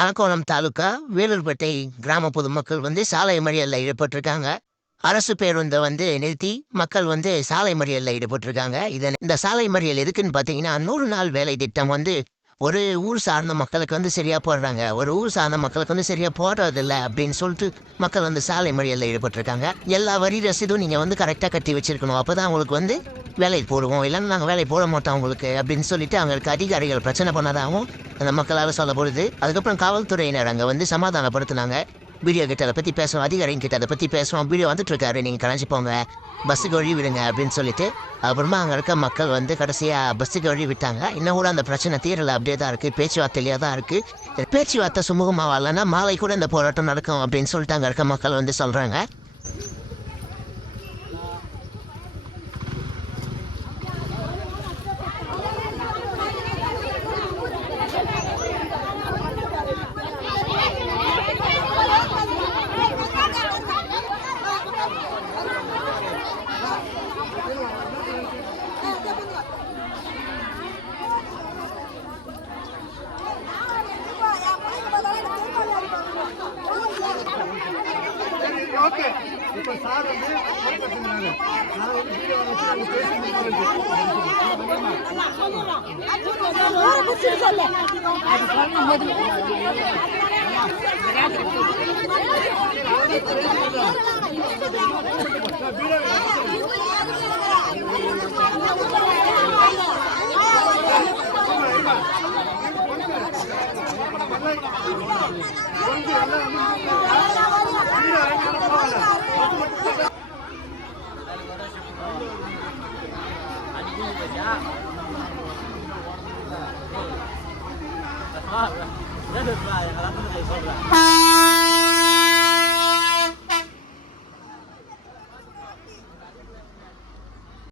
அரக்கோணம் தாலுகா வேலூர்பேட்டை கிராம பொதுமக்கள் சாலை மறியலில் ஈடுபட்டிருக்காங்க. அரசு பேருந்தை நிறுத்தி மக்கள் சாலை மறியலில் ஈடுபட்டிருக்காங்க. இந்த சாலை மறியல் எதுக்குன்னு பார்த்தீங்கன்னா 100 நாள் வேலை திட்டம் ஒரு ஊர் சார்ந்த மக்களுக்கு சரியா போடுறாங்க, ஒரு ஊர் சார்ந்த மக்களுக்கு சரியா போடுறதில்ல அப்படின்னு சொல்லிட்டு மக்கள் சாலை மறியலில் ஈடுபட்டிருக்காங்க. எல்லா வரி ரசீதும் நீங்க கரெக்டாக கட்டி வச்சிருக்கணும், அப்பதான் உங்களுக்கு வேலை போடுவோம், இல்லைன்னா நாங்கள் வேலை போட மாட்டோம் உங்களுக்கு அப்படின்னு சொல்லிட்டு அவங்களுக்கு அதிகாரிகள் பிரச்சனை பண்ணாதாகவும் அந்த மக்களால் சொல்லப்படுது. அதுக்கப்புறம் காவல்துறையினர் அங்கே சமாதானப்படுத்தினாங்க. வீடியோ கிட்ட அதை பற்றி பேசுவோம், அதிகாரிங்க கிட்ட அதை பற்றி பேசுவோம், வீடியோ இருக்காரு, நீங்கள் கலைஞ்சி போங்க, பஸ்ஸுக்கு வழி விடுங்க அப்படின்னு சொல்லிட்டு அப்புறமா அங்கே இருக்க மக்கள் கடைசியாக பஸ்ஸுக்கு வழி விட்டாங்க. இன்னும் கூட அந்த பிரச்சனை தீரலை, அப்படியே தான் இருக்குது, பேச்சுவார்த்தையிலேயே தான் இருக்குது. பேச்சுவார்த்தை சுமூகமாக வரலன்னா மாலை கூட இந்த போராட்டம் நடக்கும் அப்படின்னு சொல்லிட்டு அங்கே இருக்க மக்கள் சொல்கிறாங்க. ஓகே, இப்போ சார் பேசுகிறாரு. நான் வீடியோ வச்சு Rất được vài, nó không thể không là